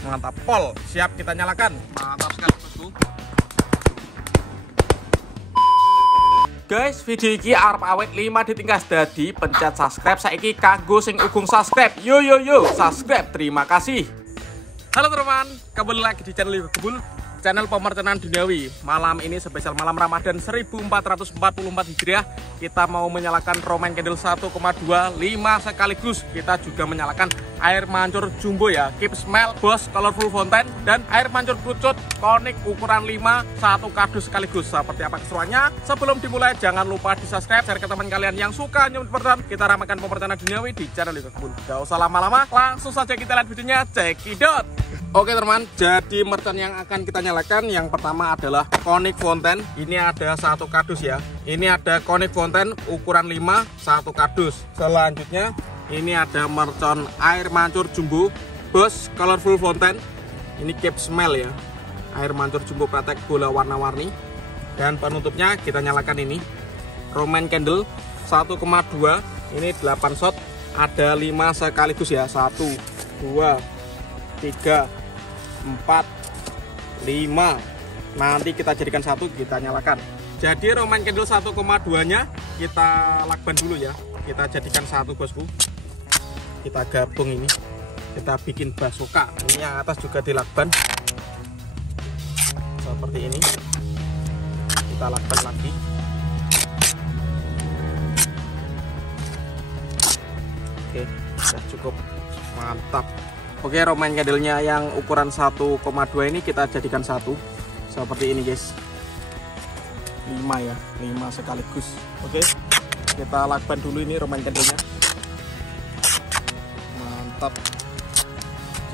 Mantap, pol. Siap kita nyalakan. Mantap sekali bosku. Guys, video iki arep awet 5 ditingkas dadi pencet subscribe saiki kanggo sing ugung subscribe. Yo subscribe. Terima kasih. Halo teman, kembali lagi di channel Kebul, channel pemertenan duniawi. Malam ini spesial malam Ramadan 1444 Hijriah. Kita mau menyalakan Roman Candle 1,25 sekaligus. Kita juga menyalakan air mancur jumbo ya, Keep Smell Boss Colorful Fountain, dan air mancur kerucut konik ukuran 5 satu kardus sekaligus. Seperti apa keseruannya? Sebelum dimulai jangan lupa di subscribe, share ke teman kalian yang suka nyumut pemertenan. Kita ramaikan pemertenan duniawi di channel Kebul. Gak usah lama-lama, langsung saja kita lihat videonya. Cekidot. Oke teman, jadi merchan yang akan kita nyalakan yang pertama adalah Konik Fountain. Ini ada satu kardus ya. Ini ada Konik Fountain ukuran 5 satu kardus. Selanjutnya ini ada mercon air mancur jumbo Boss Colorful Fountain. Ini Keep Smell ya. Air mancur jumbo pratek bola warna-warni. Dan penutupnya kita nyalakan ini Roman Candle 1,2. Ini 8 shot. Ada 5 sekaligus ya. 1, 2, 3, 4, 5. Nanti kita jadikan satu, kita nyalakan. Jadi Roman Candle 1,2 nya kita lakban dulu ya. Kita jadikan satu bosku. Kita gabung ini, kita bikin basoka. Ini yang atas juga dilakban seperti ini. Kita lakban lagi. Oke, sudah cukup. Mantap. Oke, Roman Candle-nya yang ukuran 1,2 ini kita jadikan satu seperti ini guys. 5 ya, 5 sekaligus. Oke, kita lakban dulu ini Roman Candle-nya. Mantap.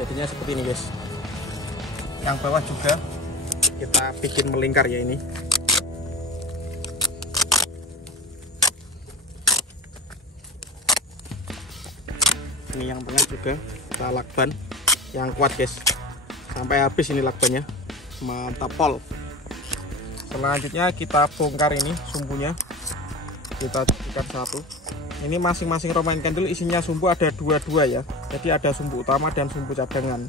Jadinya seperti ini guys. Yang bawah juga kita bikin melingkar ya ini. Ini yang tengah juga kita lakban yang kuat guys, sampai habis ini lakbannya. Mantap pol. Selanjutnya kita bongkar ini sumbunya, kita jadikan satu. Ini masing-masing Roman Candle isinya sumbu ada dua-dua ya, jadi ada sumbu utama dan sumbu cadangan.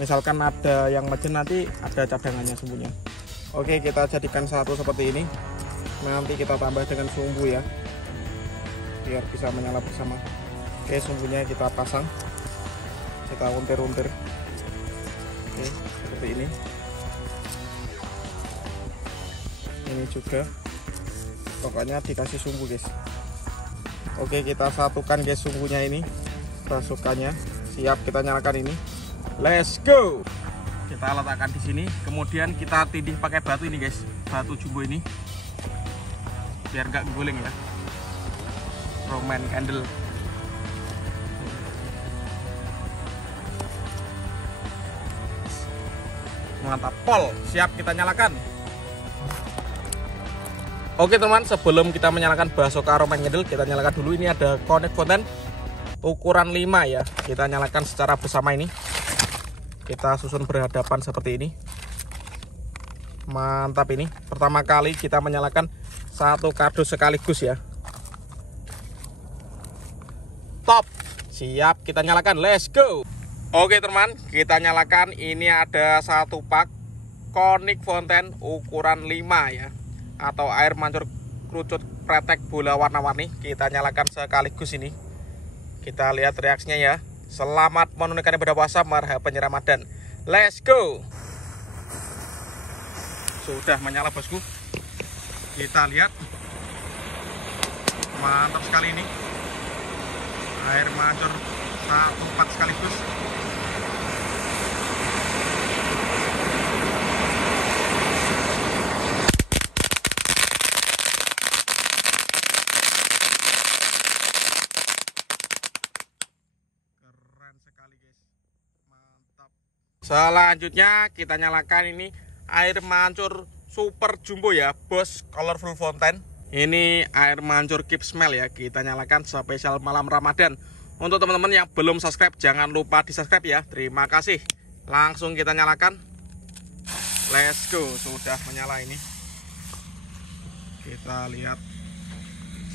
Misalkan ada yang majen nanti ada cadangannya sumbunya. Oke, kita jadikan satu seperti ini. Nanti kita tambah dengan sumbu ya, biar bisa menyala bersama. Oke, sumbunya kita pasang, kita untir-untir. Oke, seperti ini. Ini juga pokoknya dikasih sumbu guys. Oke, kita satukan guys sumbunya ini, basokannya. Siap kita nyalakan ini. Let's go. Kita letakkan di sini, kemudian kita tindih pakai batu ini guys, batu jumbo ini, biar nggak guling ya. Roman Candle. Mantap pol, siap kita nyalakan. Oke teman, sebelum kita menyalakan basoka Roman Candle, kita nyalakan dulu. Ini ada Konik Fountain ukuran 5 ya. Kita nyalakan secara bersama ini. Kita susun berhadapan seperti ini. Mantap ini. Pertama kali kita menyalakan satu kardus sekaligus ya. Top. Siap kita nyalakan. Let's go. Oke teman, kita nyalakan. Ini ada satu pak Konik Fountain ukuran 5 ya, atau air mancur kerucut pretek bola warna-warni. Kita nyalakan sekaligus ini. Kita lihat reaksinya ya. Selamat menunaikan ibadah puasa, marhaban Ramadan. Let's go. Sudah menyala bosku. Kita lihat. Mantap sekali ini. Air mancur 1,4 sekaligus. Selanjutnya kita nyalakan ini air mancur super jumbo ya, Boss Colorful Fountain. Ini air mancur Keep Smell ya, kita nyalakan spesial malam Ramadan. Untuk teman-teman yang belum subscribe, jangan lupa di subscribe ya. Terima kasih. Langsung kita nyalakan. Let's go. Sudah menyala ini. Kita lihat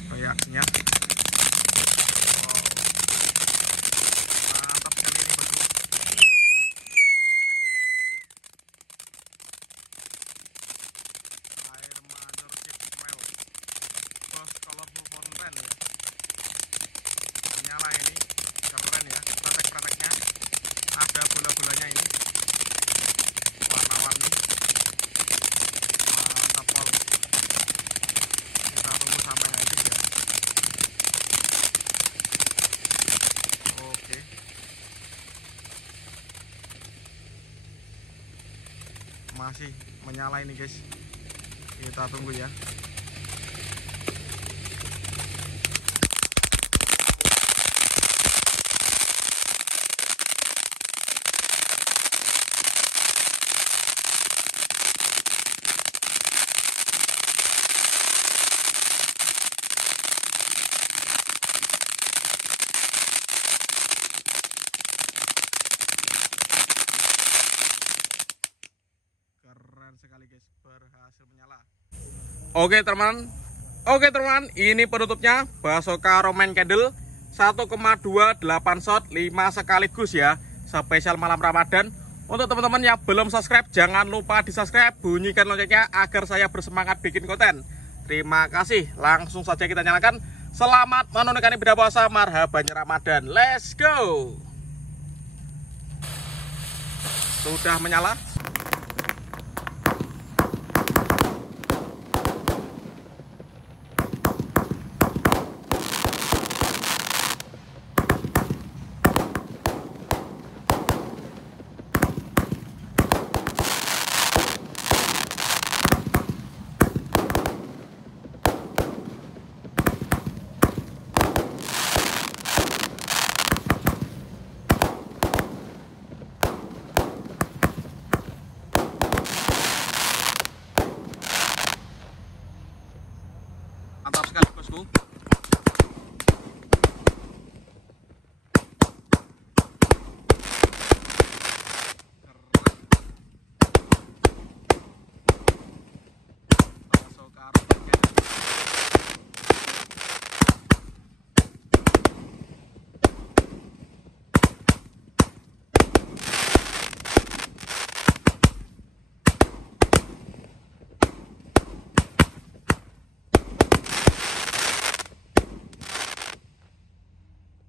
reaksinya. masih menyala ini guys. Kita tunggu ya. Keren sekali guys, berhasil menyala. Oke teman, ini penutupnya Basoka Roman Candle 1,28 shot 5 sekaligus ya, spesial malam Ramadan. Untuk teman-teman yang belum subscribe, jangan lupa di subscribe, bunyikan loncengnya agar saya bersemangat bikin konten. Terima kasih, langsung saja kita nyalakan. Selamat menunaikan ibadah puasa, marhaban Ramadan. Let's go. Sudah menyala. Mantap sekali bosku.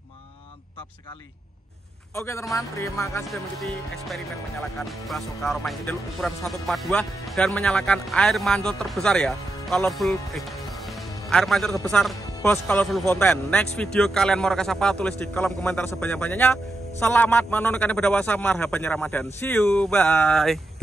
Mantap sekali. Oke teman, terima kasih sudah mengikuti eksperimen menyalakan Basoka Roman Candle ukuran 1,2 dan menyalakan air mancur terbesar ya, air mancur terbesar Bosch Colorful Fountain. Next video kalian mau rekas apa, tulis di kolom komentar sebanyak-banyaknya. Selamat menunaikan ibadah puasa, marhaban Ramadan. See you, bye.